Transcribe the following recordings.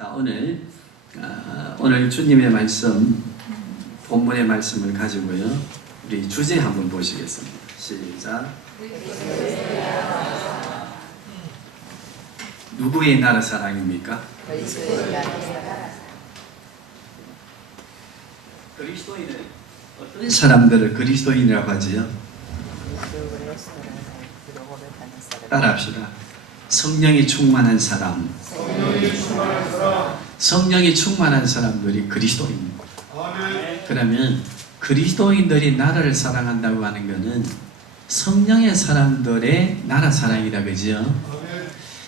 자, 오늘 주님의 말씀, 본문의 말씀을 가지고요, 우리 주제 한번 보시겠습니다. 시작. 누구의 나라 사랑입니까? 그리스도인은 어떤 사람들을 그리스도인이라고 하지요? 따라합시다. 성령이 충만한 사람. 성령이 충만한 사람들이 그리스도인입니다. 그러면 그리스도인들이 나라를 사랑한다고 하는 것은 성령의 사람들의 나라 사랑이라 그죠?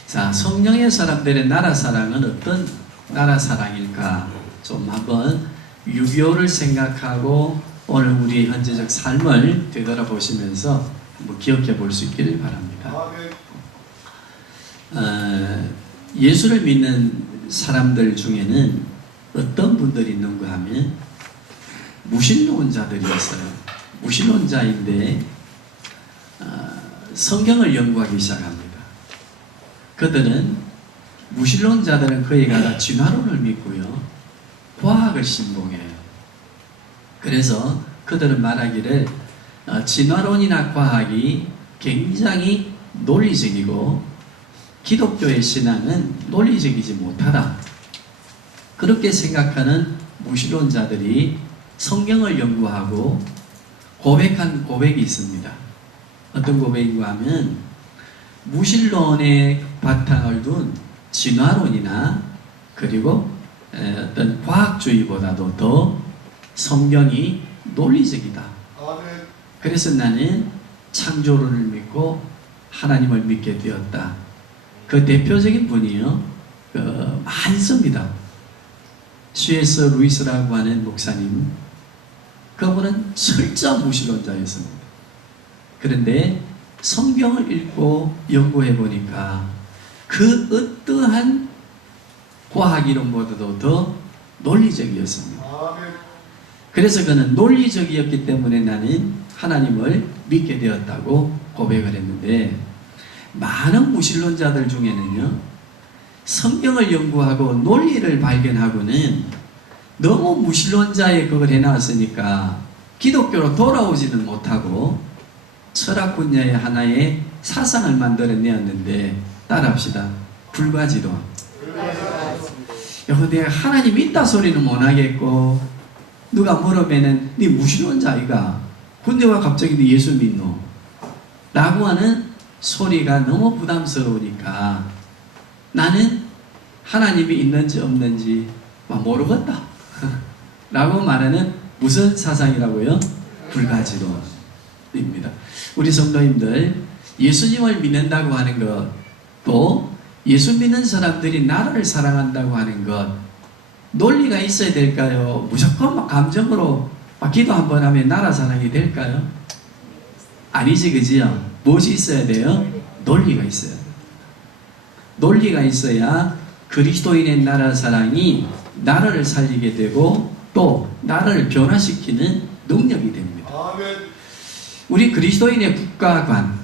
자, 성령의 사람들의 나라 사랑은 어떤 나라 사랑일까? 좀 한번 유교를 생각하고 오늘 우리 현재적 삶을 되돌아보시면서 한번 기억해 볼 수 있기를 바랍니다. 예수를 믿는 사람들 중에는 어떤 분들이 있는가 하면 무신론자들이 있어요. 무신론자인데 성경을 연구하기 시작합니다. 그들은 무신론자들은 거의 다 진화론을 믿고요, 과학을 신봉해요. 그래서 그들은 말하기를 진화론이나 과학이 굉장히 논리적이고 기독교의 신앙은 논리적이지 못하다, 그렇게 생각하는 무신론자들이 성경을 연구하고 고백한 고백이 있습니다. 어떤 고백인가 하면 무신론의 바탕을 둔 진화론이나 그리고 어떤 과학주의보다도 더 성경이 논리적이다. 그래서 나는 창조론을 믿고 하나님을 믿게 되었다. 그 대표적인 분이요, 많습니다. C.S. 루이스라고 하는 목사님, 그분은 철저한 무신론자였습니다. 그런데 성경을 읽고 연구해 보니까 그 어떠한 과학이론보다도 더 논리적이었습니다. 그래서 그는 논리적이었기 때문에 나는 하나님을 믿게 되었다고 고백을 했는데, 많은 무신론자들 중에는요, 성경을 연구하고 논리를 발견하고는 너무 무신론자의 그걸 해놨으니까 기독교로 돌아오지는 못하고 철학 분야의 하나의 사상을 만들어내었는데, 따라합시다. 불가지론. 여보, 내가 하나님 있다 소리는 못하겠고, 누가 물으면은 네 무신론자 아이가? 근데 왜 갑자기 네 예수 믿노? 라고 하는 소리가 너무 부담스러우니까 나는 하나님이 있는지 없는지 모르겠다 라고 말하는 무슨 사상이라고요? 불가지론입니다. 우리 성도님들, 예수님을 믿는다고 하는 것, 또 예수 믿는 사람들이 나라를 사랑한다고 하는 것, 논리가 있어야 될까요? 무조건 막 감정으로 막 기도 한번 하면 나라 사랑이 될까요? 아니지, 그지요? 무엇이 있어야 돼요? 논리가 있어야 돼요. 논리가 있어야 그리스도인의 나라 사랑이 나라를 살리게 되고 또 나라를 변화시키는 능력이 됩니다. 아멘. 우리 그리스도인의 국가관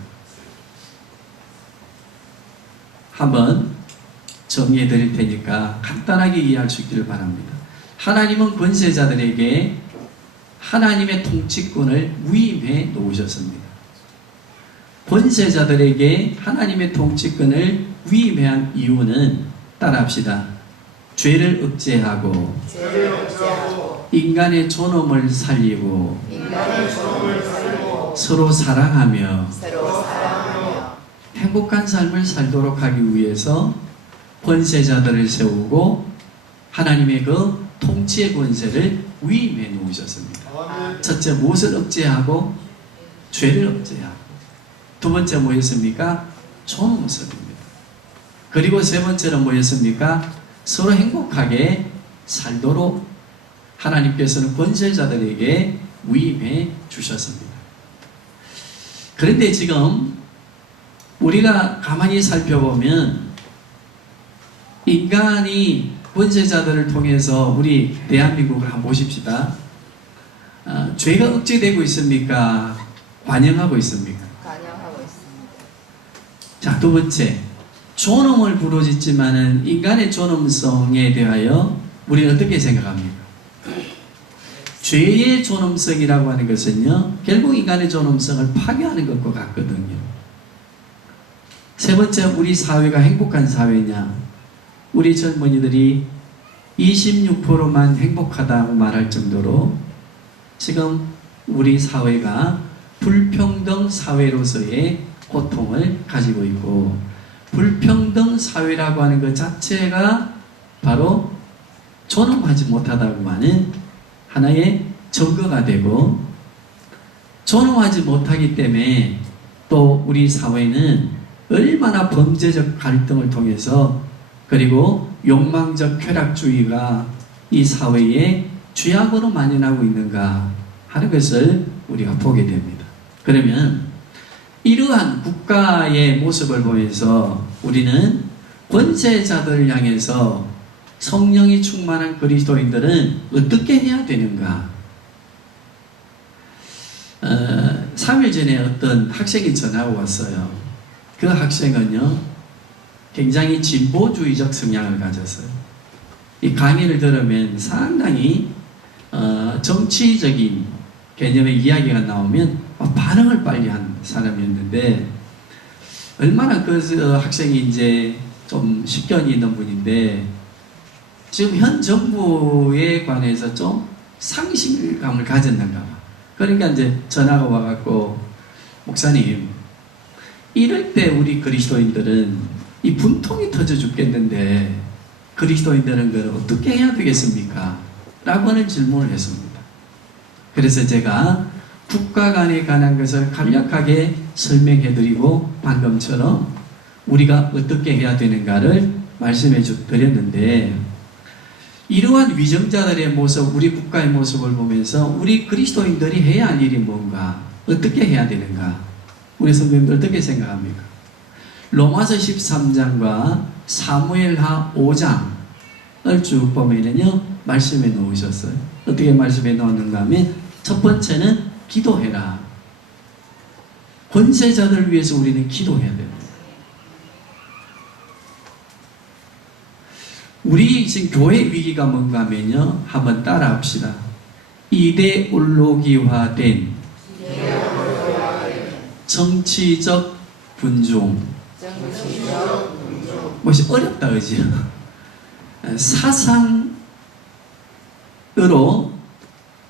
한번 정리해 드릴 테니까 간단하게 이해할 수 있기를 바랍니다. 하나님은 권세자들에게 하나님의 통치권을 위임해 놓으셨습니다. 권세자들에게 하나님의 통치권을 위임한 이유는, 따라합시다. 죄를 억제하고 인간의 존엄을 살리고 서로 사랑하며 행복한 삶을 살도록 하기 위해서 권세자들을 세우고 하나님의 그 통치의 권세를 위임해 놓으셨습니다. 첫째, 무엇을 억제하고? 죄를 억제하고. 두 번째 뭐였습니까? 존엄성입니다. 그리고 세 번째는 뭐였습니까? 서로 행복하게 살도록 하나님께서는 권세자들에게 위임해 주셨습니다. 그런데 지금 우리가 가만히 살펴보면 인간이 권세자들을 통해서 우리 대한민국을 한번 보십시다. 죄가 억제되고 있습니까? 관영하고 있습니까? 관영하고 있습니다. 자, 두 번째, 존엄을 부르짖지만은 인간의 존엄성에 대하여 우리는 어떻게 생각합니까? 죄의 존엄성이라고 하는 것은요, 결국 인간의 존엄성을 파괴하는 것과 같거든요. 세 번째, 우리 사회가 행복한 사회냐? 우리 젊은이들이 26%만 행복하다고 말할 정도로 지금 우리 사회가 불평등 사회로서의 고통을 가지고 있고, 불평등 사회라고 하는 것 자체가 바로 존엄하지 못하다고 하는 하나의 증거가 되고, 존엄하지 못하기 때문에 또 우리 사회는 얼마나 범죄적 갈등을 통해서, 그리고 욕망적 쾌락주의가 이 사회에 주약으로 만연하고 있는가 하는 것을 우리가 보게 됩니다. 그러면 이러한 국가의 모습을 보면서 우리는 권세자들을 향해서 성령이 충만한 그리스도인들은 어떻게 해야 되는가? 3일 전에 어떤 학생이 전화가 왔어요. 그 학생은요, 굉장히 진보주의적 성향을 가졌어요. 이 강의를 들으면 상당히 정치적인 개념의 이야기가 나오면 반응을 빨리 한 사람이었는데, 얼마나 그 학생이 이제 좀 식견이 있는 분인데, 지금 현 정부에 관해서 좀 상실감을 가졌는가 봐. 그러니까 이제 전화가 와갖고, 목사님, 이럴 때 우리 그리스도인들은 이 분통이 터져 죽겠는데 그리스도인들은 그걸 어떻게 해야 되겠습니까? 라고 하는 질문을 했습니다. 그래서 제가 국가 간에 관한 것을 간략하게 설명해드리고 방금처럼 우리가 어떻게 해야 되는가를 말씀해 드렸는데, 이러한 위정자들의 모습, 우리 국가의 모습을 보면서 우리 그리스도인들이 해야 할 일이 뭔가, 어떻게 해야 되는가, 우리 선생님들 어떻게 생각합니까? 로마서 13장과 사무엘하 5장을 쭉 보면은요, 말씀해 놓으셨어요. 어떻게 말씀해 놓았는가 하면, 첫 번째는 기도해라. 권세자들 위해서 우리는 기도해야 됩니다. 우리 지금 교회 위기가 뭔가 하면요, 한번 따라 합시다. 이데올로기화된 정치적 분종. 뭐시 어렵다, 그지? 사상으로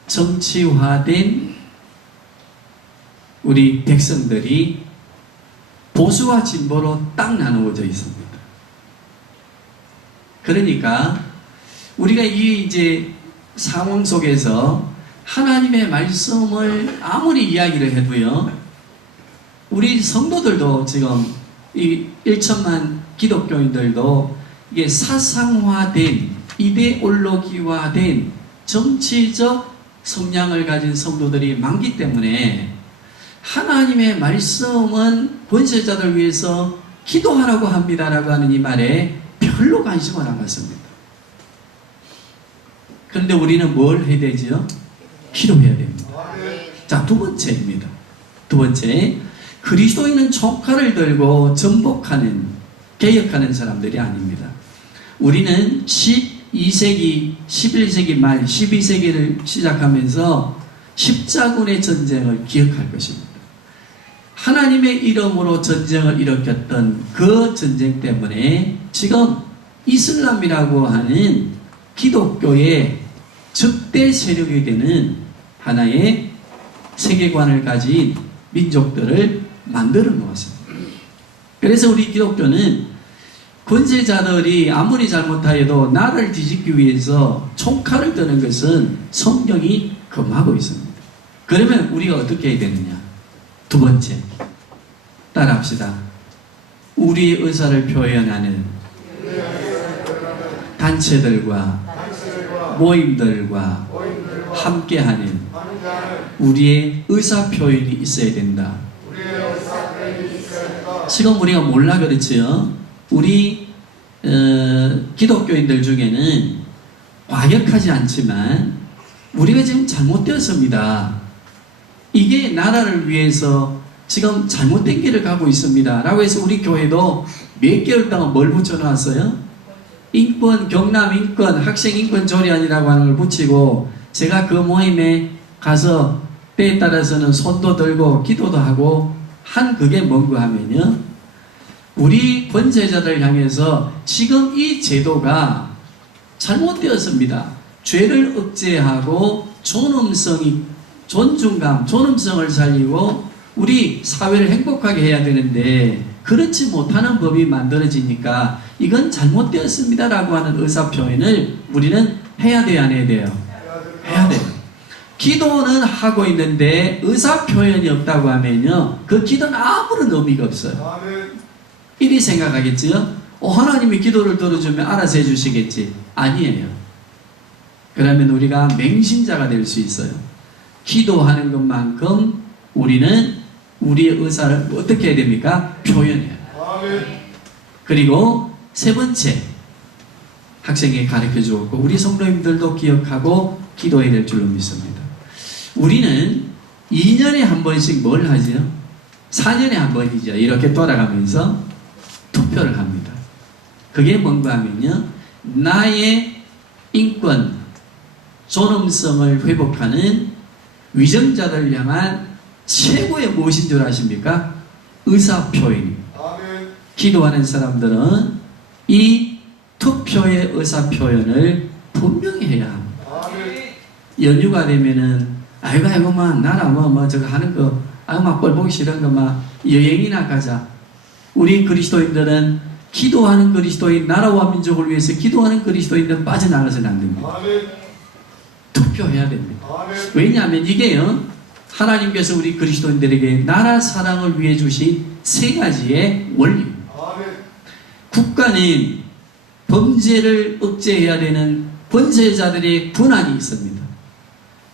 정치화된 우리 백성들이 보수와 진보로 딱 나누어져 있습니다. 그러니까 우리가 이 이제 상황 속에서 하나님의 말씀을 아무리 이야기를 해도요, 우리 성도들도 지금 이 1천만 기독교인들도 이게 사상화된, 이데올로기화된 정치적 성향을 가진 성도들이 많기 때문에 하나님의 말씀은 권세자들 위해서 기도하라고 합니다라고 하는 이 말에 별로 관심을 안 갖습니다. 그런데 우리는 뭘 해야 되죠? 기도해야 됩니다. 자, 두 번째입니다. 두 번째, 그리스도인은 총칼을 들고 전복하는, 개혁하는 사람들이 아닙니다. 우리는 12세기, 11세기 말, 12세기를 시작하면서 십자군의 전쟁을 기억할 것입니다. 하나님의 이름으로 전쟁을 일으켰던 그 전쟁 때문에 지금 이슬람이라고 하는 기독교의 적대 세력이 되는 하나의 세계관을 가진 민족들을 만들어 놓았습니다. 그래서 우리 기독교는 권세자들이 아무리 잘못하여도 나라를 뒤집기 위해서 총칼을 드는 것은 성경이 금하고 있습니다. 그러면 우리가 어떻게 해야 되느냐? 두 번째, 따라합시다. 우리의 의사를 표현하는 단체들과 모임들과 함께하는 우리의 의사 표현이 있어야 된다. 지금 우리가 몰라 그렇지요? 우리 기독교인들 중에는 과격하지 않지만 우리가 지금 잘못되었습니다. 이게 나라를 위해서 지금 잘못된 길을 가고 있습니다. 라고 해서 우리 교회도 몇 개월 동안 뭘 붙여놨어요? 인권, 경남 인권, 학생 인권 조례안이라고 하는 걸 붙이고, 제가 그 모임에 가서 때에 따라서는 손도 들고 기도도 하고 한 그게 뭔가 하면요, 우리 권세자들 향해서 지금 이 제도가 잘못되었습니다. 죄를 억제하고 존엄성이, 존중감, 존엄성을 살리고 우리 사회를 행복하게 해야 되는데 그렇지 못하는 법이 만들어지니까 이건 잘못되었습니다라고 하는 의사표현을 우리는 해야 돼요, 안 해야 돼요? 해야 돼요. 기도는 하고 있는데 의사표현이 없다고 하면요, 그 기도는 아무런 의미가 없어요. 이리 생각하겠지요? 하나님이 기도를 들어주면 알아서 해주시겠지. 아니에요. 그러면 우리가 맹신자가 될 수 있어요. 기도하는 것만큼 우리는 우리의 의사를 어떻게 해야 됩니까? 표현해야 돼요. 그리고 세 번째, 학생에게 가르쳐 주었고 우리 성도님들도 기억하고 기도해야 될 줄로 믿습니다. 우리는 2년에 한 번씩 뭘 하죠? 4년에 한 번이죠. 이렇게 돌아가면서 투표를 합니다. 그게 뭔가 하면요, 나의 인권, 존엄성을 회복하는 위정자들 향한 최고의 무엇인 줄 아십니까? 의사표현입니다. 기도하는 사람들은 이 투표의 의사표현을 분명히 해야 합니다. 연휴가 되면은 아이고 나라 저거 하는 거 막 꼴 보기 싫은 거 막 여행이나 가자. 우리 그리스도인들은 기도하는 그리스도인, 나라와 민족을 위해서 기도하는 그리스도인들은 빠져나가서는 안 됩니다. 투표해야 됩니다. 왜냐하면 이게요, 하나님께서 우리 그리스도인들에게 나라 사랑을 위해 주신 세 가지의 원리입니다. 국가는 범죄를 억제해야 되는 권세자들의 권한이 있습니다.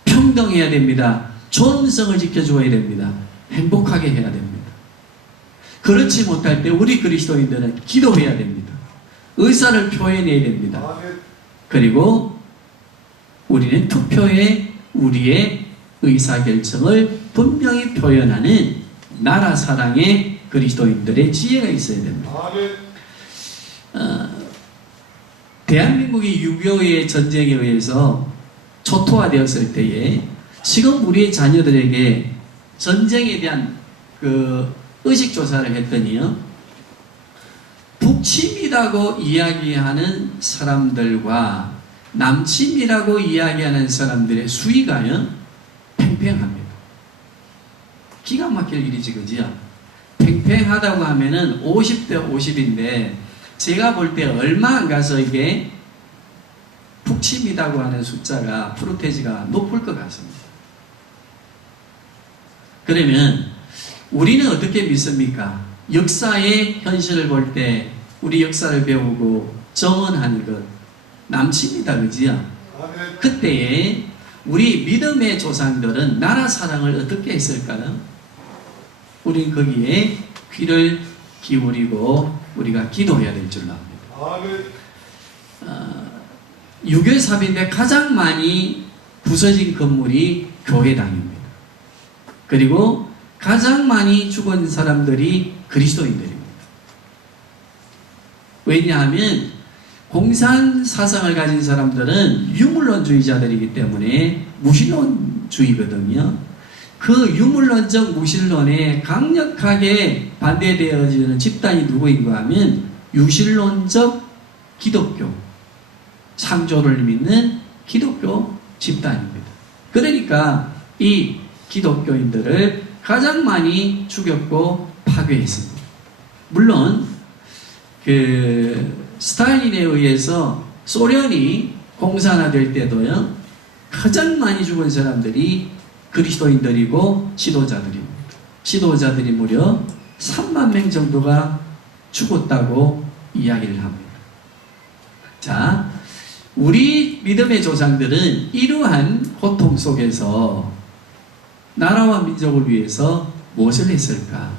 평등해야 됩니다. 존엄성을 지켜줘야 됩니다. 행복하게 해야 됩니다. 그렇지 못할 때 우리 그리스도인들은 기도해야 됩니다. 의사를 표현해야 됩니다. 그리고 우리는 투표에 우리의 의사결정을 분명히 표현하는 나라 사랑의 그리스도인들의 지혜가 있어야 됩니다. 대한민국이 6.25의 전쟁에 의해서 초토화되었을 때에 지금 우리의 자녀들에게 전쟁에 대한 그 의식조사를 했더니요, 북침이라고 이야기하는 사람들과 남침이라고 이야기하는 사람들의 수위가요, 팽팽합니다. 기가 막힐 일이지, 그지요? 팽팽하다고 하면은 50대 50인데 제가 볼 때 얼마 안 가서 이게 북침이라고 하는 숫자가, 프로테지가 높을 것 같습니다. 그러면 우리는 어떻게 믿습니까? 역사의 현실을 볼 때 우리 역사를 배우고 정언하는 것, 남침이다, 그지요? 그때에 우리 믿음의 조상들은 나라 사랑을 어떻게 했을까요? 우린 거기에 귀를 기울이고 우리가 기도해야 될 줄로 압니다. 6.25 사변에 가장 많이 부서진 건물이 교회당입니다. 그리고 가장 많이 죽은 사람들이 그리스도인들입니다. 왜냐하면 공산 사상을 가진 사람들은 유물론주의자들이기 때문에 무신론주의거든요. 그 유물론적 무신론에 강력하게 반대되어지는 집단이 누구인가 하면 유신론적 기독교, 창조를 믿는 기독교 집단입니다. 그러니까 이 기독교인들을 가장 많이 죽였고 파괴했습니다. 물론 스탈린에 의해서 소련이 공산화될 때도요, 가장 많이 죽은 사람들이 그리스도인들이고 지도자들입니다. 지도자들이 무려 3만 명 정도가 죽었다고 이야기를 합니다. 자, 우리 믿음의 조상들은 이러한 고통 속에서 나라와 민족을 위해서 무엇을 했을까?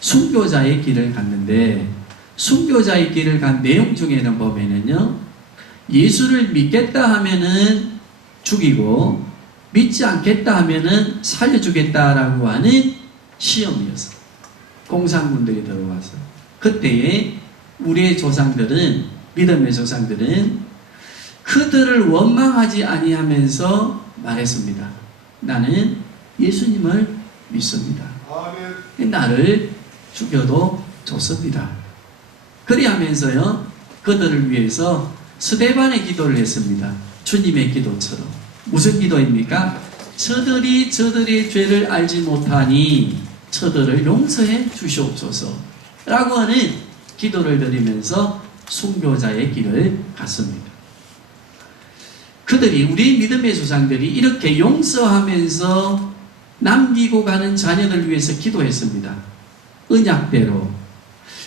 순교자의 길을 갔는데, 순교자의 길을 간 내용 중에는 보면은요, 예수를 믿겠다 하면은 죽이고 믿지 않겠다 하면은 살려주겠다라고 하는 시험이었어요. 공산군들이 들어와서. 그때에 우리의 조상들은, 믿음의 조상들은 그들을 원망하지 아니하면서 말했습니다. 나는 예수님을 믿습니다. 나를 죽여도 좋습니다. 그리하면서요, 그들을 위해서 스데반의 기도를 했습니다. 주님의 기도처럼. 무슨 기도입니까? 저들이 저들의 죄를 알지 못하니 저들을 용서해 주시옵소서 라고 하는 기도를 드리면서 순교자의 길을 갔습니다. 그들이, 우리 믿음의 조상들이 이렇게 용서하면서 남기고 가는 자녀들 위해서 기도했습니다. 언약대로.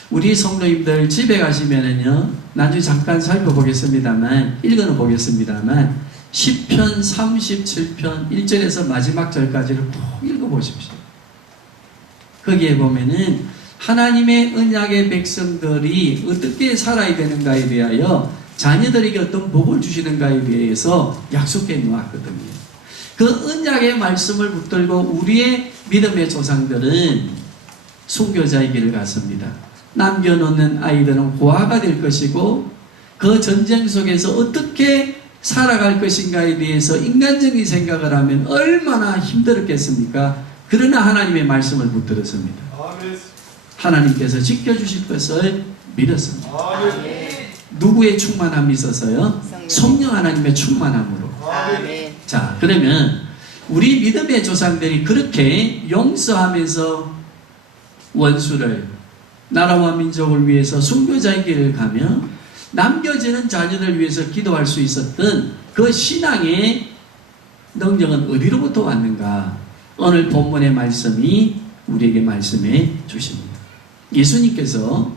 우리 성도님들 집에 가시면은요, 나중에 잠깐 살펴보겠습니다만, 읽어는 보겠습니다만, 시편 37편 1절에서 마지막 절까지를 꼭 읽어보십시오. 거기에 보면은 하나님의 언약의 백성들이 어떻게 살아야 되는가에 대하여 자녀들에게 어떤 복을 주시는가에 대해서 약속해 놓았거든요. 그 언약의 말씀을 붙들고 우리의 믿음의 조상들은 순교자의 길을 갔습니다. 남겨놓는 아이들은 고아가 될 것이고 그 전쟁 속에서 어떻게 살아갈 것인가에 대해서 인간적인 생각을 하면 얼마나 힘들었겠습니까? 그러나 하나님의 말씀을 붙들었습니다. 하나님께서 지켜주실 것을 믿었습니다. 누구의 충만함이 있어서요? 성령 하나님의 충만함으로. 자, 그러면 우리 믿음의 조상들이 그렇게 용서하면서 원수를, 나라와 민족을 위해서 순교자의 길을 가며 남겨지는 자녀들 위해서 기도할 수 있었던 그 신앙의 능력은 어디로부터 왔는가? 오늘 본문의 말씀이 우리에게 말씀해 주십니다. 예수님께서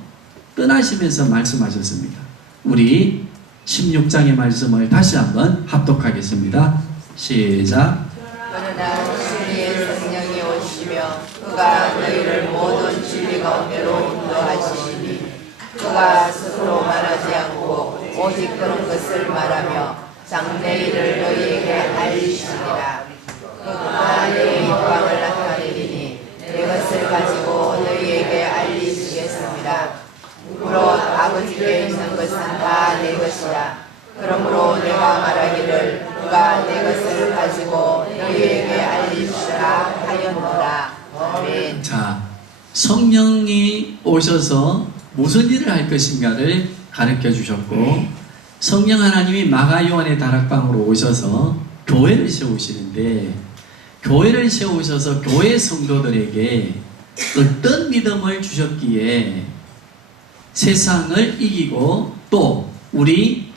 떠나시면서 말씀하셨습니다. 우리 16장의 말씀을 다시 한번 합독하겠습니다. 시작. 그러나 진리의 성령이 오시며 그가 너희를 모든 진리 가운데로 인도하시니 그가 스스로 말하지 않고 오직 그런 것을 말하며 장래일을 너희에게 알리시리라. 그가 내 영광을 나타내리니 내 것을 가지고 너희에게 알리시겠습니다. 무릇 아버지께 있는 것은 다 내 것이라. 그러므로 내가 말하기를 그가 내 것을 가지고 너희에게 알리시라 하였노라. 아멘. 자, 성령이 오셔서 무슨 일을 할 것인가를 가르쳐 주셨고, 성령 하나님이 마가 요한의 다락방으로 오셔서 교회를 세우시는데, 교회를 세우셔서 교회 성도들에게 어떤 믿음을 주셨기에 세상을 이기고, 또 우리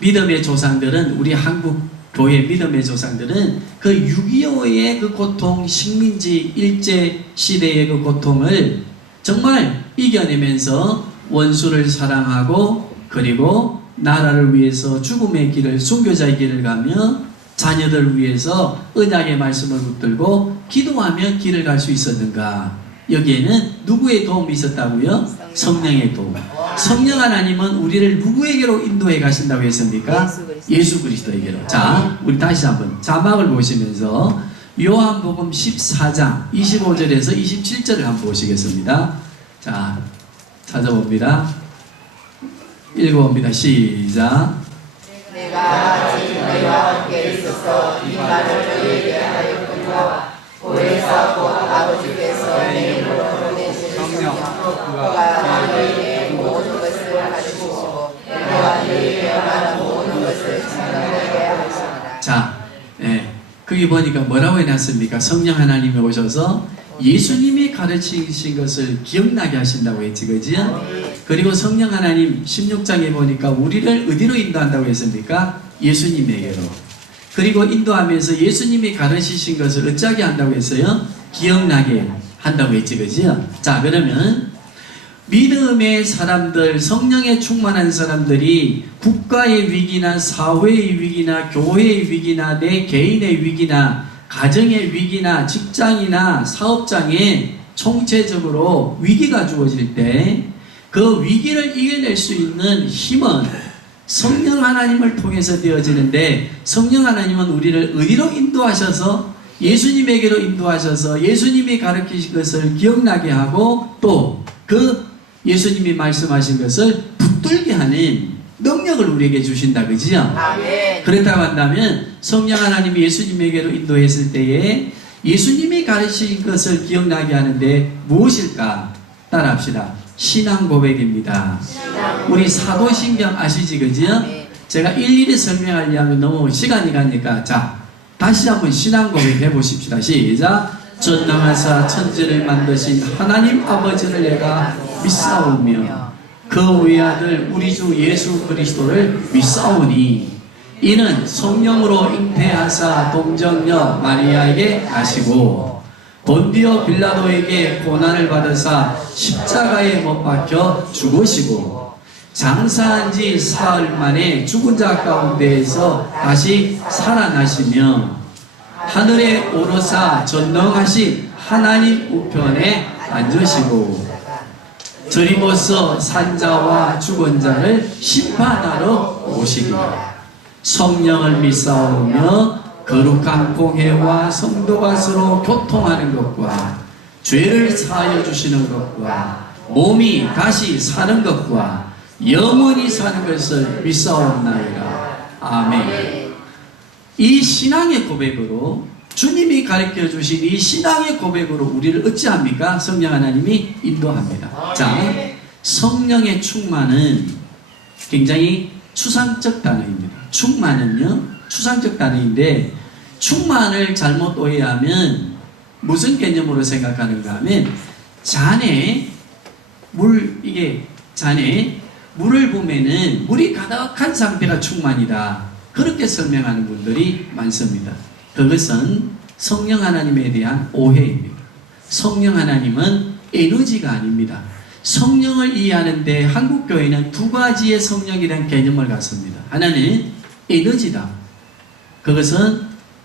믿음의 조상들은, 우리 한국 교회 믿음의 조상들은 그 6.25의 그 고통, 식민지 일제 시대의 그 고통을 정말 이겨내면서 원수를 사랑하고, 그리고 나라를 위해서 죽음의 길을, 순교자의 길을 가며 자녀들을 위해서 언약의 말씀을 붙들고 기도하며 길을 갈 수 있었는가? 여기에는 누구의 도움이 있었다고요? 성령의 도움. 성령 하나님은 우리를 누구에게로 인도해 가신다고 했습니까? 예수 그리스도에게로. 자, 우리 다시 한번 자막을 보시면서 요한복음 14장 25절에서 27절을 한번 보시겠습니다. 자, 찾아봅니다. 읽어봅니다. 시작. 내가 아직 너희와 함께 있어서 이 말을 너희에게 하였거니와 보혜사 곧 아버지께서 내 이름으로 보내신 성령 그가 너희에게 모든 것을 가르치시고 내가 너희에게 말한 모든 것을 너희에게 하시리라. 자, 거기 보니까 뭐라고 해놨습니까? 성령 하나님이 오셔서 예수님이 가르치신 것을 기억나게 하신다고 했지, 그지? 그리고 성령 하나님 16장에 보니까 우리를 어디로 인도한다고 했습니까? 예수님에게로. 그리고 인도하면서 예수님이 가르치신 것을 어찌하게 한다고 했어요? 기억나게 한다고 했지, 그지? 자, 그러면 믿음의 사람들, 성령에 충만한 사람들이 국가의 위기나 사회의 위기나 교회의 위기나 내 개인의 위기나 가정의 위기나 직장이나 사업장에 총체적으로 위기가 주어질 때 그 위기를 이겨낼 수 있는 힘은 성령 하나님을 통해서 되어지는데, 성령 하나님은 우리를 어디로 인도하셔서 예수님에게로 인도하셔서 예수님이 가르치신 것을 기억나게 하고 또 그 예수님이 말씀하신 것을 붙들게 하는 능력을 우리에게 주신다. 그지요? 아멘. 그렇다고 한다면 성령 하나님이 예수님에게로 인도했을 때에 예수님이 가르치신 것을 기억나게 하는데 무엇일까? 따라합시다. 신앙 고백입니다. 우리 사도신경 아시지? 그지요? 제가 일일이 설명하려면 너무 시간이 가니까 자 다시 한번 신앙 고백 해보십시다. 시작. 전능하사 천지를 만드신 하나님 아버지를 내가 믿사오며 그 외아들 우리 주 예수 그리스도를 믿사오니 이는 성령으로 잉태하사 동정녀 마리아에게 나시고 본디오 빌라도에게 고난을 받으사 십자가에 못 박혀 죽으시고 장사한 지 사흘 만에 죽은 자 가운데에서 다시 살아나시며 하늘에 오르사 전능하신 하나님 우편에 앉으시고 저리로서 산자와 죽은 자를 심판하러 오시리라. 성령을 믿사오며 거룩한 공회와 성도가 서로 교통하는 것과 죄를 사하여 주시는 것과 몸이 다시 사는 것과 영원히 사는 것을 믿사옵나이다. 아멘. 이 신앙의 고백으로 주님이 가르쳐 주신 이 신앙의 고백으로 우리를 어찌합니까? 성령 하나님이 인도합니다. 자, 성령의 충만은 굉장히 추상적 단어입니다. 충만은요, 추상적 단어인데 충만을 잘못 오해하면 무슨 개념으로 생각하는가 하면 잔에 물을 보면은 물이 가득한 상태가 충만이다. 그렇게 설명하는 분들이 많습니다. 그것은 성령 하나님에 대한 오해입니다. 성령 하나님은 에너지가 아닙니다. 성령을 이해하는데 한국교회는 두 가지의 성령이라는 개념을 갖습니다. 하나는 에너지다. 그것은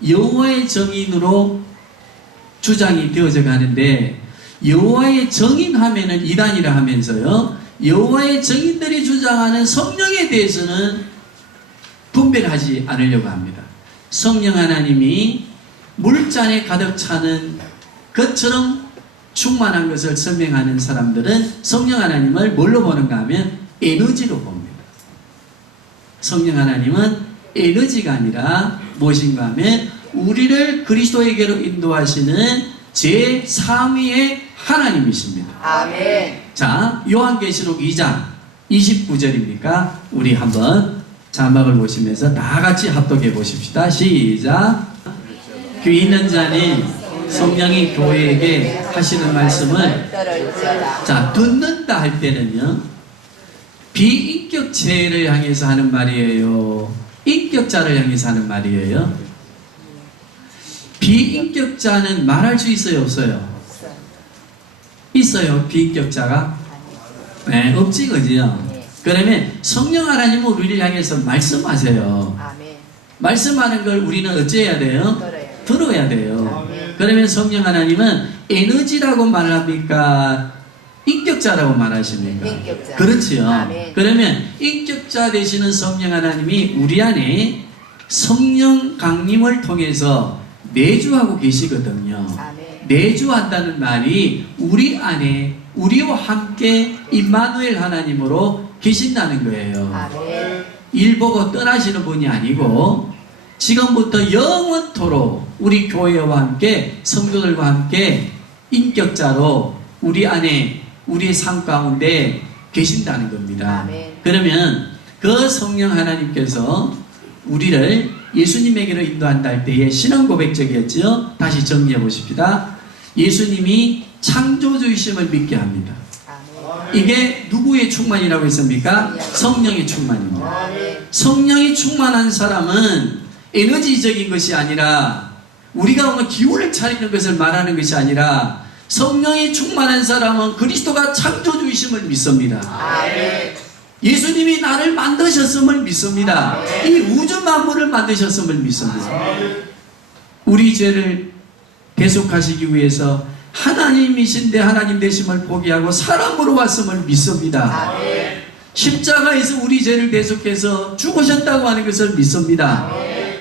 여호와의 정인으로 주장이 되어져 가는데 여호와의 정인 하면은 이단이라 하면서요. 여호와의 정인들이 주장하는 성령에 대해서는 분별하지 않으려고 합니다. 성령 하나님이 물잔에 가득 차는 것처럼 충만한 것을 설명하는 사람들은 성령 하나님을 뭘로 보는가 하면 에너지로 봅니다. 성령 하나님은 에너지가 아니라 무엇인가 하면 우리를 그리스도에게로 인도하시는 제3위의 하나님이십니다. 아멘. 자, 요한계시록 2장 29절입니까? 우리 한번 자막을 보시면서 다 같이 합독해 보십시다. 시작. 귀 있는 자는 성령이 교회에게 하시는 말씀을 자 듣는다 할 때는요 비인격체를 향해서 하는 말이에요, 인격자를 향해서 하는 말이에요. 비인격자는 말할 수 있어요, 없어요? 있어요. 비인격자가? 네, 없지, 그지요? 그러면 성령 하나님은 우리를 향해서 말씀하세요. 말씀하는 걸 우리는 어찌해야 돼요? 들어야 돼요. 그러면 성령 하나님은 에너지라고 말합니까? 인격자라고 말하십니까? 인격자. 그렇지요. 아멘. 그러면 인격자 되시는 성령 하나님이 우리 안에 성령 강림을 통해서 내주하고 계시거든요. 내주한다는 말이 우리 안에 우리와 함께 임마누엘 하나님으로 계신다는 거예요. 일 보고 떠나시는 분이 아니고 지금부터 영원토록 우리 교회와 함께 성도들과 함께 인격자로 우리 안에 우리의 삶 가운데 계신다는 겁니다. 그러면 그 성령 하나님께서 우리를 예수님에게로 인도한다 할 때의 신앙 고백적이었지요. 다시 정리해 보십시다. 예수님이 창조주이심을 믿게 합니다. 이게 누구의 충만이라고 했습니까? 성령의 충만입니다. 성령이 충만한 사람은 에너지적인 것이 아니라 우리가 오늘 기운을 차리는 것을 말하는 것이 아니라 성령이 충만한 사람은 그리스도가 창조주이심을 믿습니다. 예수님이 나를 만드셨음을 믿습니다. 이 우주 만물을 만드셨음을 믿습니다. 우리 죄를 대속하시기 위해서 하나님이신데 하나님 되심을 포기하고 사람으로 왔음을 믿습니다. 십자가에서 우리 죄를 대속해서 죽으셨다고 하는 것을 믿습니다.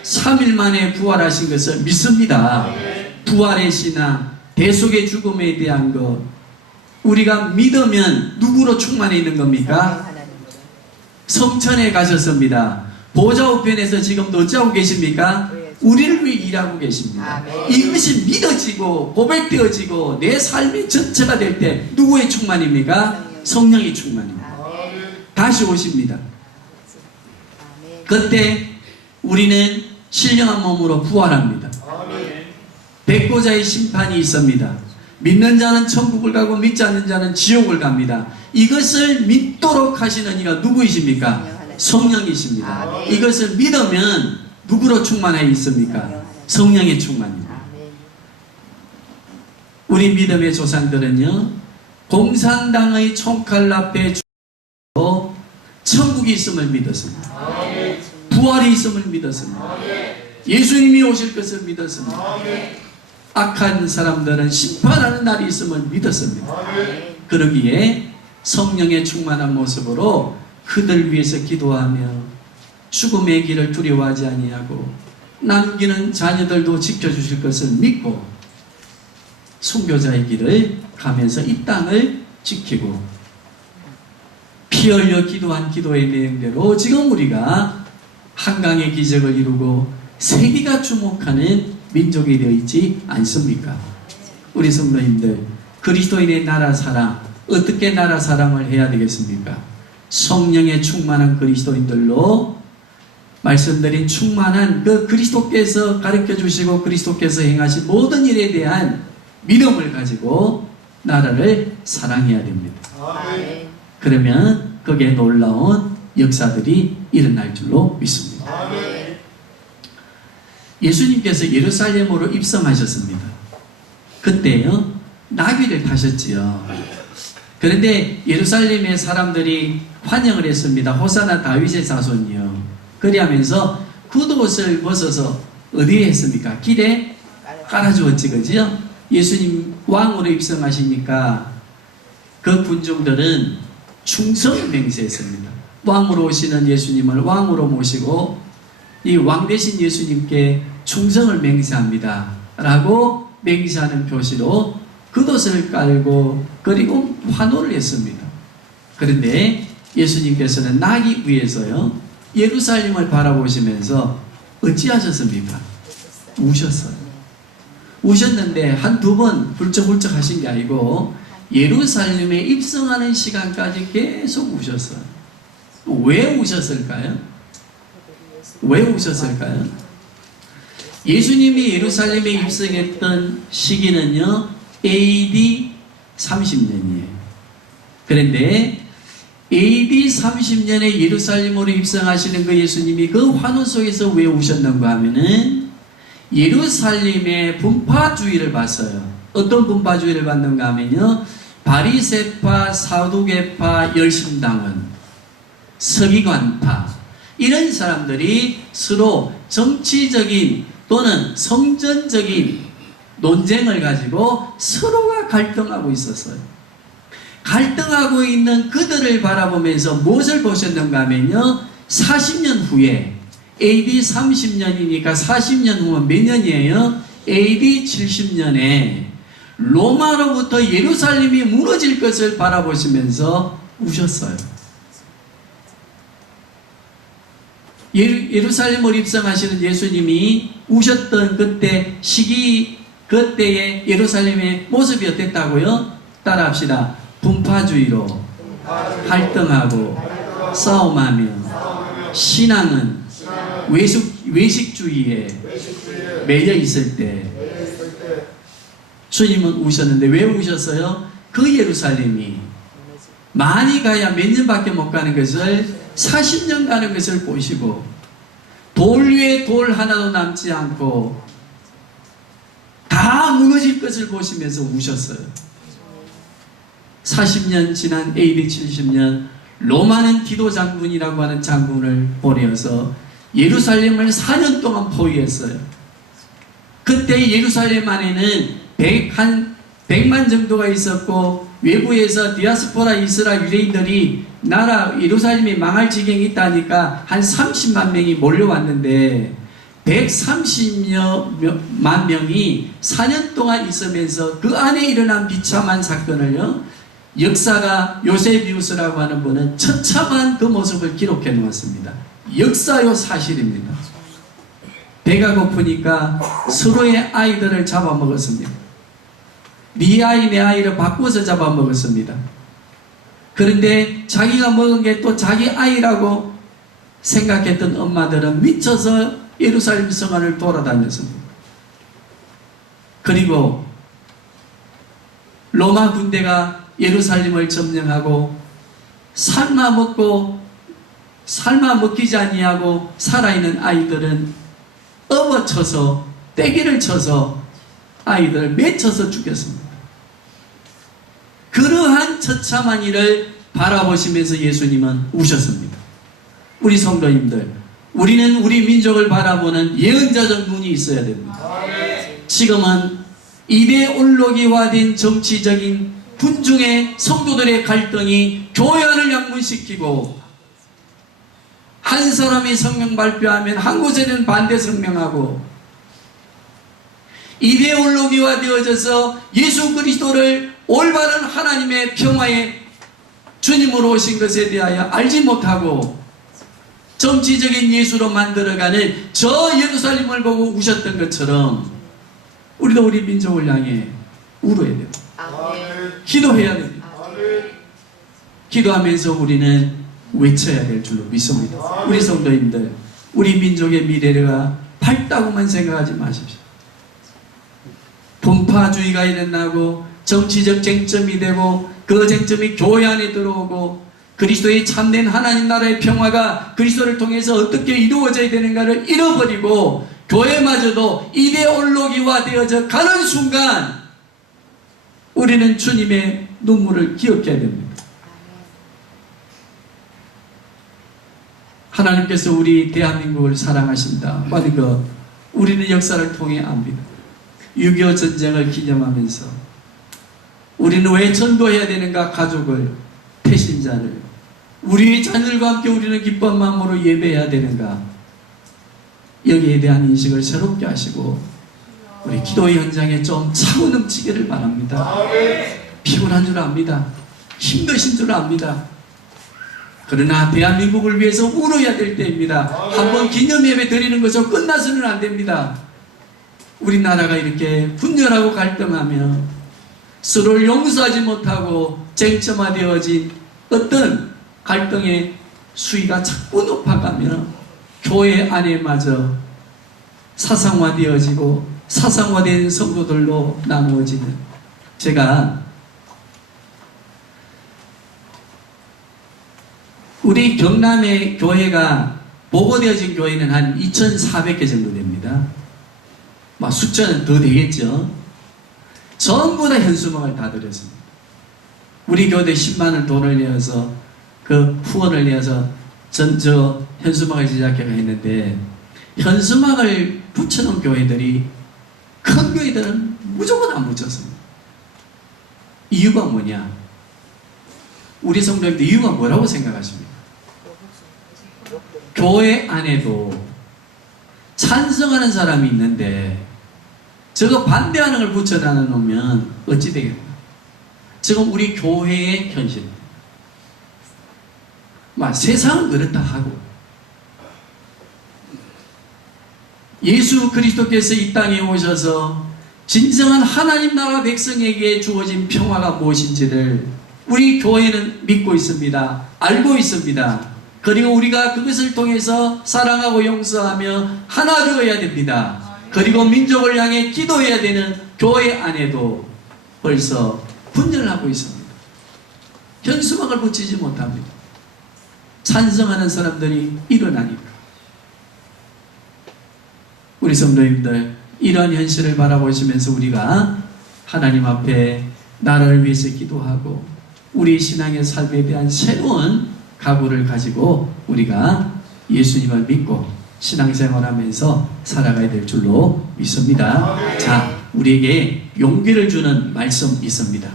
3일 만에 부활하신 것을 믿습니다. 부활의 신앙, 대속의 죽음에 대한 것, 우리가 믿으면 누구로 충만해 있는 겁니까? 성천에 가셨습니다. 보좌 우편에서 지금도 어찌하고 계십니까? 우리를 위해 일하고 계십니다. 아멘. 이것이 믿어지고 고백되어지고 내 삶의 전체가 될 때 누구의 충만입니까? 성령의 충만입니다. 다시 오십니다. 그때 우리는 신령한 몸으로 부활합니다. 백보자의 심판이 있습니다. 믿는 자는 천국을 가고 믿지 않는 자는 지옥을 갑니다. 이것을 믿도록 하시는 이가 누구이십니까? 성령이십니다. 아멘. 이것을 믿으면 누구로 충만해 있습니까? 성령의 충만입니다. 우리 믿음의 조상들은요, 공산당의 총칼 앞에 죽고 천국이 있음을 믿었습니다. 부활이 있음을 믿었습니다. 예수님이 오실 것을 믿었습니다. 악한 사람들은 심판하는 날이 있음을 믿었습니다. 그러기에 성령의 충만한 모습으로 그들 위해서 기도하며 죽음의 길을 두려워하지 아니하고 남기는 자녀들도 지켜주실 것을 믿고 순교자의 길을 가면서 이 땅을 지키고 피 흘려 기도한 기도의 내용대로 지금 우리가 한강의 기적을 이루고 세계가 주목하는 민족이 되어 있지 않습니까? 우리 성도님들, 그리스도인의 나라 사랑, 어떻게 나라 사랑을 해야 되겠습니까? 성령의 충만한 그리스도인들로 말씀드린 충만한 그 그리스도께서 가르쳐 주시고 그리스도께서 행하신 모든 일에 대한 믿음을 가지고 나라를 사랑해야 됩니다. 그러면 거기에 놀라운 역사들이 일어날 줄로 믿습니다. 예수님께서 예루살렘으로 입성하셨습니다. 그때요, 나귀를 타셨지요. 그런데 예루살렘의 사람들이 환영을 했습니다. 호사나 다윗의 자손이요. 그리하면서 굿옷을 벗어서 어디에 했습니까? 길에 깔아주었지, 그죠? 예수님 왕으로 입성하시니까 그 군중들은 충성을 맹세했습니다. 왕으로 오시는 예수님을 왕으로 모시고 이 왕 대신 예수님께 충성을 맹세합니다. 라고 맹세하는 표시로 굿옷을 깔고 그리고 환호를 했습니다. 그런데 예수님께서는 나귀 위에서요, 예루살렘을 바라보시면서 어찌하셨습니까? 우셨어요. 우셨는데 한두 번 훌쩍훌쩍 하신 게 아니고 예루살렘에 입성하는 시간까지 계속 우셨어요. 왜 우셨을까요? 왜 우셨을까요? 예수님이 예루살렘에 입성했던 시기는요, AD 30년이에요. 그런데 AD 30년에 예루살렘으로 입성하시는 그 예수님이 그 환호 속에서 왜 우셨는가 하면은 예루살렘의 분파주의를 봤어요. 어떤 분파주의를 봤는가 하면요, 바리새파, 사두개파, 열심당원, 서기관파, 이런 사람들이 서로 정치적인 또는 성전적인 논쟁을 가지고 서로가 갈등하고 있었어요. 갈등하고 있는 그들을 바라보면서 무엇을 보셨는가 하면요, 40년 후에 AD 30년이니까 40년 후면 몇 년이에요? AD 70년에 로마로부터 예루살렘이 무너질 것을 바라보시면서 우셨어요. 예루살렘을 입성하시는 예수님이 우셨던 그때 시기, 그때의 예루살렘의 모습이 어땠다고요? 따라합시다. 분파주의로 갈등하고 싸움하며 신앙은 외식주의에 매여 있을 때 주님은 우셨는데 왜 우셨어요? 그 예루살렘이 많이 가야 몇 년밖에 못 가는 것을 40년 가는 것을 보시고 돌 위에 돌 하나도 남지 않고 다 무너질 것을 보시면서 우셨어요. 40년 지난 AD 70년 로마는 디도 장군이라고 하는 장군을 보내어서 예루살렘을 4년 동안 포위했어요. 그때 예루살렘 안에는 한 100만 정도가 있었고 외부에서 디아스포라 이스라엘 유대인들이 나라 예루살렘이 망할 지경이 있다니까 한 30만 명이 몰려왔는데 130여만 명이 4년 동안 있으면서 그 안에 일어난 비참한 사건을요, 역사가 요세비우스라고 하는 분은 처참한 그 모습을 기록해 놓았습니다. 역사요 사실입니다. 배가 고프니까 서로의 아이들을 잡아먹었습니다. 네 아이 내 아이를 바꿔서 잡아먹었습니다. 그런데 자기가 먹은 게 또 자기 아이라고 생각했던 엄마들은 미쳐서 예루살렘 성안을 돌아다녔습니다. 그리고 로마 군대가 예루살렘을 점령하고 삶아 먹기지 아니하고 살아있는 아이들은 업어쳐서 떼기를 쳐서 아이들을 맺혀서 죽였습니다. 그러한 처참한 일을 바라보시면서 예수님은 우셨습니다. 우리 성도님들, 우리는 우리 민족을 바라보는 예언자적 눈이 있어야 됩니다. 지금은 이데올로기화된 정치적인 군중의 성도들의 갈등이 교회 안을 양분시키고, 한 사람이 성명 발표하면 한 곳에는 반대 성명하고, 이데올로기화 되어져서 예수 그리스도를 올바른 하나님의 평화의 주님으로 오신 것에 대하여 알지 못하고 정치적인 예수로 만들어가는 저 예루살렘을 보고 우셨던 것처럼 우리도 우리 민족을 향해 울어야 됩니다. 기도해야 됩니다. 기도하면서 우리는 외쳐야 될 줄로 믿습니다. 우리 성도님들, 우리 민족의 미래가 밝다고만 생각하지 마십시오. 분파주의가 일어나고 정치적 쟁점이 되고 그 쟁점이 교회 안에 들어오고 그리스도의 참된 하나님 나라의 평화가 그리스도를 통해서 어떻게 이루어져야 되는가를 잃어버리고 교회마저도 이데올로기화 되어져 가는 순간 우리는 주님의 눈물을 기억해야 됩니다. 하나님께서 우리 대한민국을 사랑하신다 하는 것 우리는 역사를 통해 압니다. 6.25 전쟁을 기념하면서 우리는 왜 전도해야 되는가? 가족을, 배신자를, 우리의 자녀들과 함께 우리는 기쁜 마음으로 예배해야 되는가? 여기에 대한 인식을 새롭게 하시고 우리 기도의 현장에 좀 차고 넘치기를 바랍니다. 피곤한 줄 압니다. 힘드신 줄 압니다. 그러나 대한민국을 위해서 울어야 될 때입니다. 한번 기념예배 드리는 것으로 끝나서는 안 됩니다. 우리나라가 이렇게 분열하고 갈등하며 서로를 용서하지 못하고 쟁점화되어진 어떤 갈등의 수위가 자꾸 높아가며 교회 안에마저 사상화되어지고 사상화된 성도들로 나누어지는, 제가 우리 경남의 교회가 보고되어진 교회는 한 2,400개 정도 됩니다. 숫자는 더 되겠죠. 전부 다 현수막을 다 드렸습니다. 우리 교대 10만원 돈을 내어서 그 후원을 내어서 저 현수막을 제작해가 했는데, 현수막을 붙여놓은 교회들이 큰 교회들은 무조건 안 붙였습니다. 이유가 뭐냐? 우리 성도님들 이유가 뭐라고 생각하십니까? 교회 안에도 찬성하는 사람이 있는데 저거 반대하는 걸 붙여놔 놓으면 어찌 되겠나? 지금 우리 교회의 현실, 세상은 그렇다 하고 예수 그리스도께서 이 땅에 오셔서 진정한 하나님 나라 백성에게 주어진 평화가 무엇인지를 우리 교회는 믿고 있습니다. 알고 있습니다. 그리고 우리가 그것을 통해서 사랑하고 용서하며 하나 되어야 됩니다. 그리고 민족을 향해 기도해야 되는 교회 안에도 벌써 분열하고 있습니다. 현수막을 붙이지 못합니다. 찬성하는 사람들이 일어나니까. 우리 성도님들, 이러한 현실을 바라보시면서 우리가 하나님 앞에 나라를 위해서 기도하고 우리 신앙의 삶에 대한 새로운 각오를 가지고 우리가 예수님을 믿고 신앙생활하면서 살아가야 될 줄로 믿습니다. 자, 우리에게 용기를 주는 말씀 있습니다.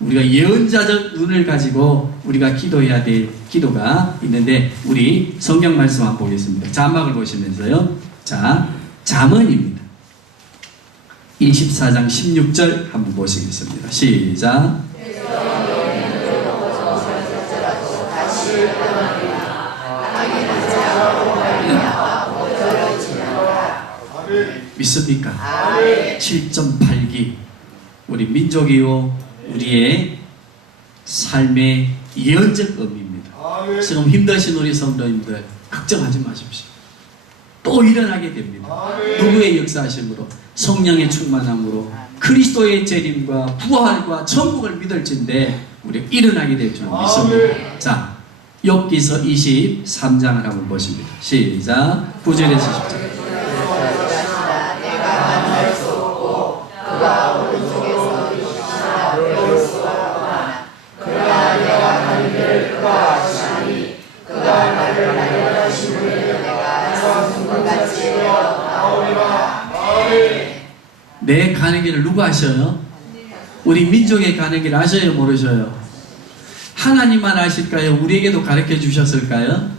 우리가 예언자적 눈을 가지고 우리가 기도해야 될 기도가 있는데, 우리 성경 말씀 한번 보겠습니다. 자막을 보시면서요. 자, 잠언입니다. 24장 16절 한번 보시겠습니다. 시작. 믿습니까? 7.8기 우리 민족이요 우리의 삶의 예언적 의미입니다. 지금 힘드신 우리 성도님들 걱정하지 마십시오. 또 일어나게 됩니다. 누구의 역사하심으로? 성령의 충만함으로 그리스도의 재림과 부활과 천국을 믿을진데 우리 일어나게 될 줄 믿습니다. 자, 욥기서 23장을 한번 보십니다. 시작. 9절에서 10절. 내 가는 길을 누가 아셔요? 우리 민족의 가는 길을 아셔요? 모르셔요? 하나님만 아실까요? 우리에게도 가르쳐 주셨을까요?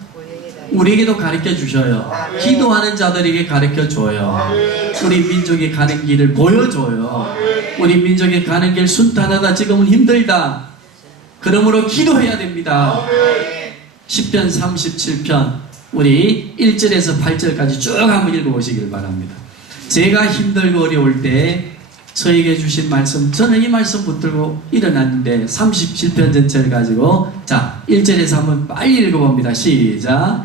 우리에게도 가르쳐 주셔요. 기도하는 자들에게 가르쳐 줘요. 우리 민족이 가는 길을 보여줘요. 우리 민족이 가는 길 순탄하다, 지금은 힘들다. 그러므로 기도해야 됩니다. 10편 37편 우리 1절에서 8절까지 쭉 한번 읽어보시길 바랍니다. 제가 힘들고 어려울 때 저에게 주신 말씀, 저는 이 말씀 붙들고 일어났는데 37편 전체를 가지고, 자 1절에서 한번 빨리 읽어봅니다. 시작.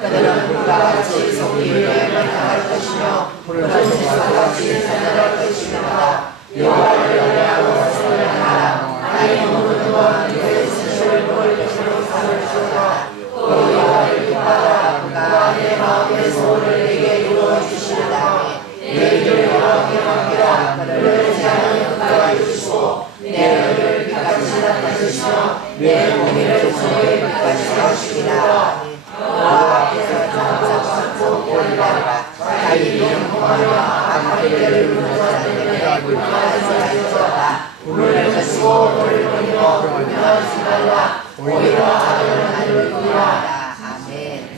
그들은 불과 같이 속이 멸망할 것이며 불은 지수와 같이 사늘할 것이며 여호와를 연애하고 설명하라. 나의 모든 건 그의 스스로를 볼 것으로 삼을지어다. 또 여호와를 기뻐하라. 그가 내 마음의 소원을 내게 이루어주시리라. 내 길을 여호와께 맡기라. 그를 제하는 그가 이루시고 내 의를 빛같이 나타내시며 내 공의를 소의 빛같이 하시리라. 여호와 앞에서 장사받고 보리라. 자기 영광과 악마를 누르는 자들에게 불만하지 말지어다. 불을 끄시고 불을 보이고 불면하지 말라. 오히려 악을 하늘 구하라. 아멘.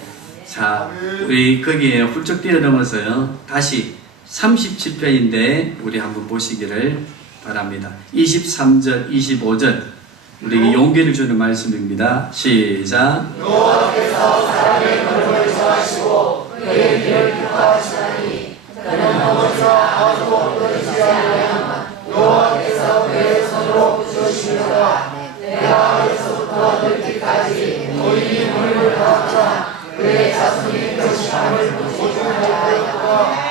자, 우리 거기에 훌쩍 뛰어넘어서요 다시 37편인데 우리 한번 보시기를 바랍니다. 23절 25절 우리에게 용기를 주는 말씀입니다. 시작. 여호와께서 사람의 걸음을 정하시고 그의 길을 기뻐하시나니 그는 넘어져 아무도 끊이지 아니하면 여호와께서 그의 손으로 붙여주시리라. 내가 어려서부터 늙기까지 노인이 물을 받았다. 그의 자손이 결실함을 보시리라.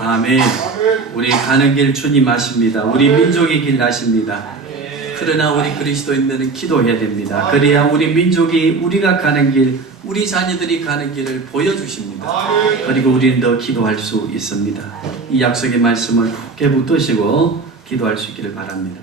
아멘. 우리 가는 길 주님 아십니다. 우리 민족의 길 아십니다. 그러나 우리 그리스도인들은 기도해야 됩니다. 그래야 우리 민족이 우리가 가는 길, 우리 자녀들이 가는 길을 보여주십니다. 그리고 우리는 더 기도할 수 있습니다. 이 약속의 말씀을 굳게 붙드시고 기도할 수 있기를 바랍니다.